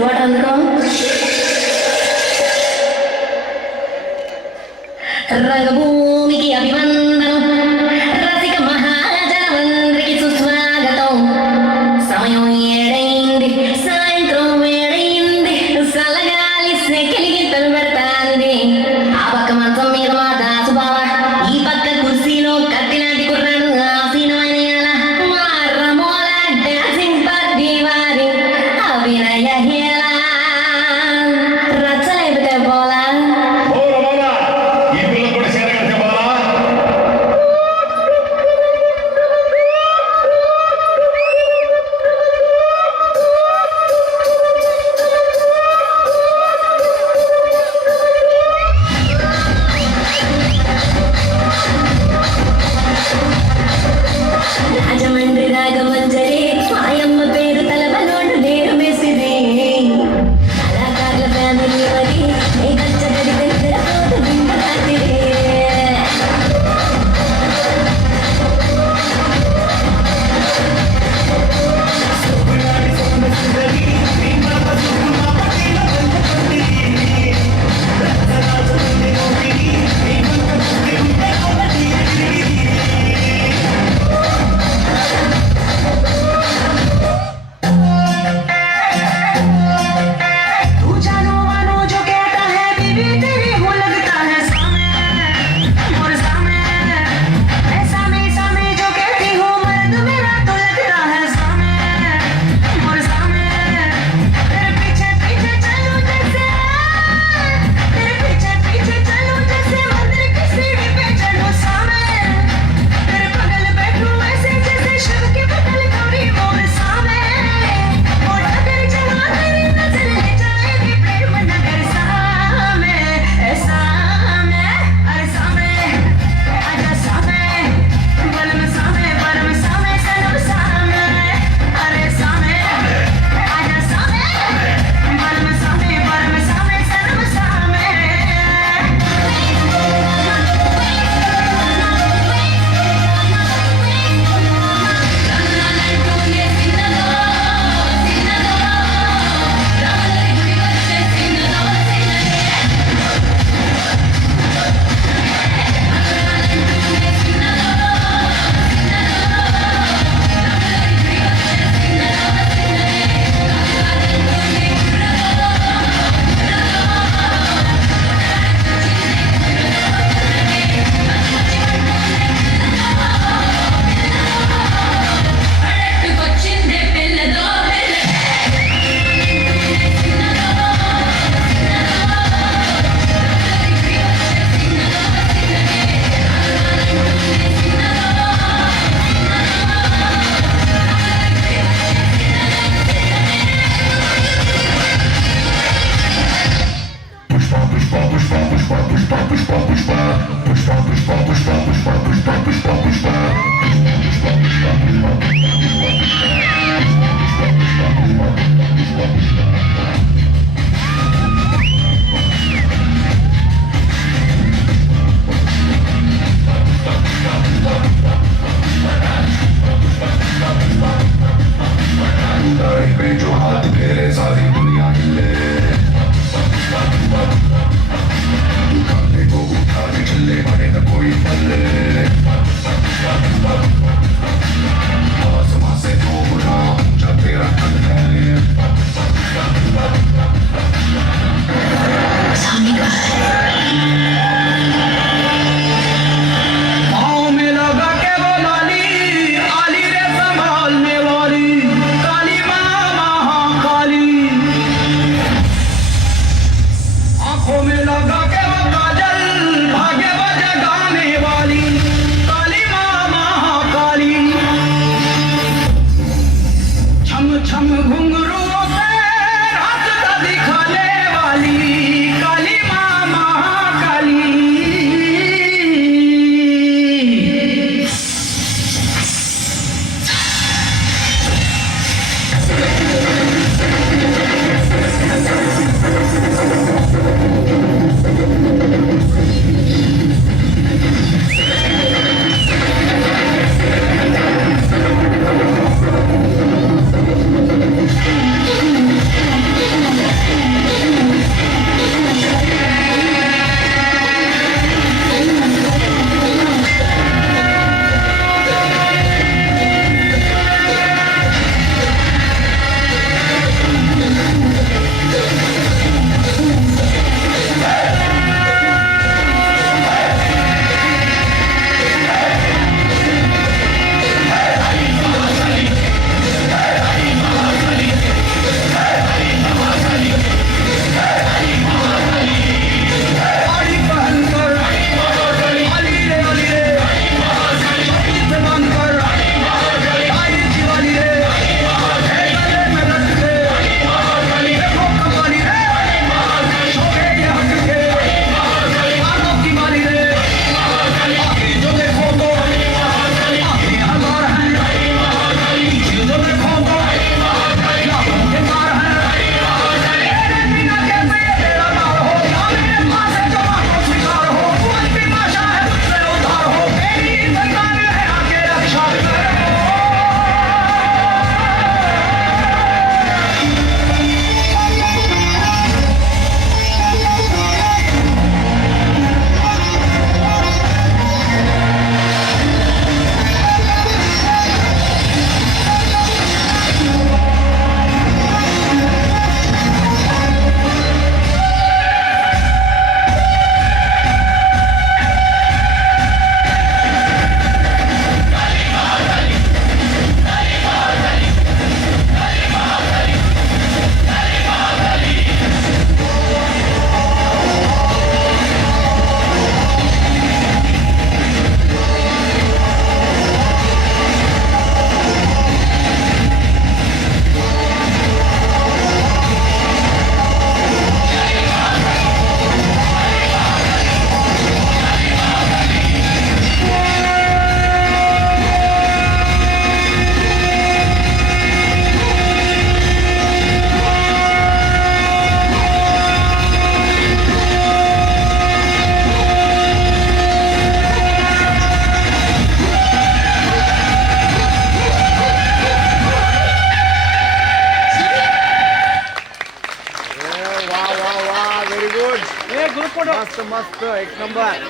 తిరువాట అందుకో రంగభూమికి అభివందనం రసిక మహాజనమందరికి సుస్వాగతం సమయం ఏడైంది సాయంత్రం వేడైంది సలగాలి సెకిలికి తలుపెడతాంది ఆ పక్క మంచం మీద మా దాసు బావ ఈ పక్క కుర్సీలో కత్తిలాంటి కుర్రాడు ఆసీనమైన మా రమోల డాన్సింగ్ పార్టీ వారి అభినయ హేళ రచ్చలేపితే పోలా రాజమండ్రి రాగమంజరి మాయమ్మ పేరు తలబనోడు నేరు మెసిది కళాకారుల ఫ్యామిలీ మరి ఏ కచ్చగడి దగ్గర పోతు బింబరాతిరి जो हाथ फेरे सारी दुनिया हिले दुकाने को उठा के चले बने न कोई पल्ले आसमां से दो गुना ऊंचा तेरा कद है सामने का छम घुंघरूओं से रास्ता दिखाने वाली काली माँ महाकाली मस्त मस्त एक नंबर